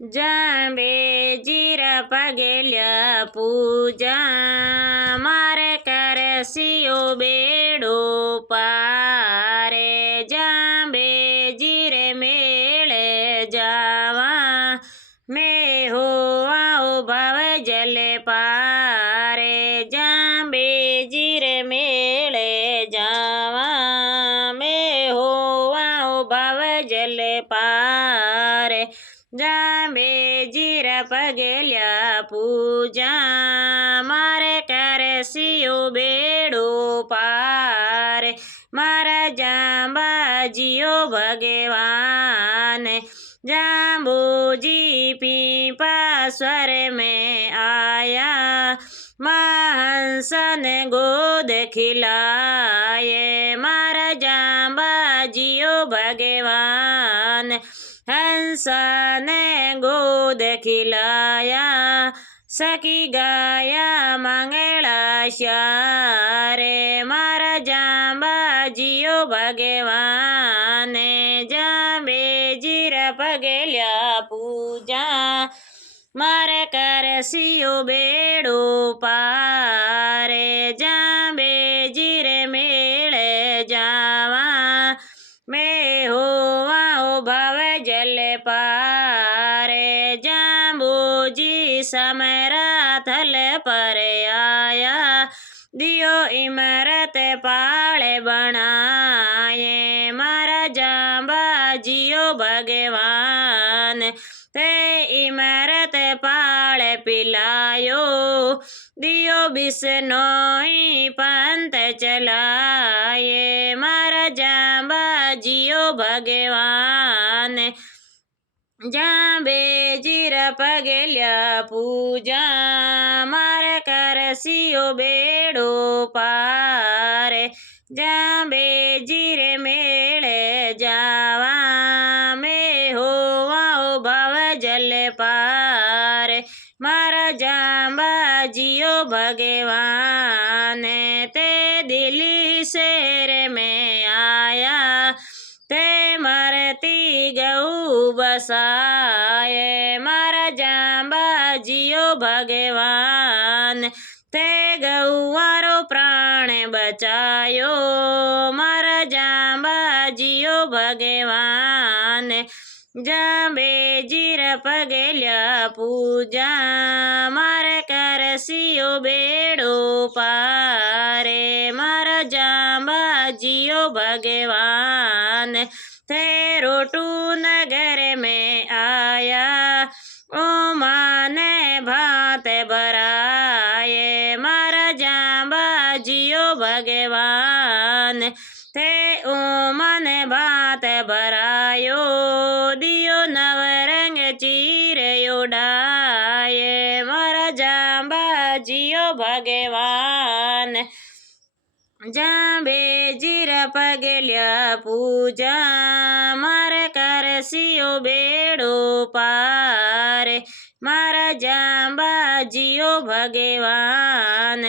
જાંબેજીરા પગેલ્યા પૂજા મારે કરશિયો બેડો પારે જાંબેજીરે મેળે જાવા મેં હોવાઓ ભવ જલે પારે જાંબેજીરે મેળે જાવા મેં હોવાઓ ભવ જલે પારે જાંબેજીરા પગેલ્યા પૂજા મારે કરશિયો બેડો પારે મારા જાંબાજીઓ ભગવાન जाम्बूजी पीपा स्वर में आया महंस ने गोद खिलाए मारा जाम्बाजियो भगवान हंस ने गोद खिलाया सखी गाया मंगला श्यारे मारा जाम्बाजियो भगवान जांबेजीरा पगेल्या पूजा मारे करशियो बेड़ो पारे जांबेजीरे मेळे जावा मैं होवाओ भव जल पारे जांबूजी समरा थल पर आया दियो इमरत पाले बनाए मारा जांबाजियो भगवान ते इमरत पाले पिलायो दियो बिसनोई पंथ चलाए मारा जांबाजियो भगवान जांबेजीरा पगेल्या पूजा मारे करशियो बेड़ो पारे जांबेजीरे मेळे जावा मैं होवाओ भव जल पारे मारा जांबाजियो भगवान ते दिल्ली शहर में आया ते मरती गऊ बसाए मारा जांबाजियो भगवान ते गौवारो प्राण बचायो मारा जांबाजियो भगवान जांबेजीरा पगेल्या पूजा मारे करशियो बेड़ो पारे मारा जांबाजियो भगवान थे रोटू नगर में आया ओ माने भात भराए मारा जांबाजियो भगवान थे ओ मन भात भरायो दियो नवरंग चीर उड़ाए मारा जांबाजियो भगवान जांबेजीरा पगेल्या पूजा मारे करशियो बेड़ो पारे मारा जांबाजियो भगवान।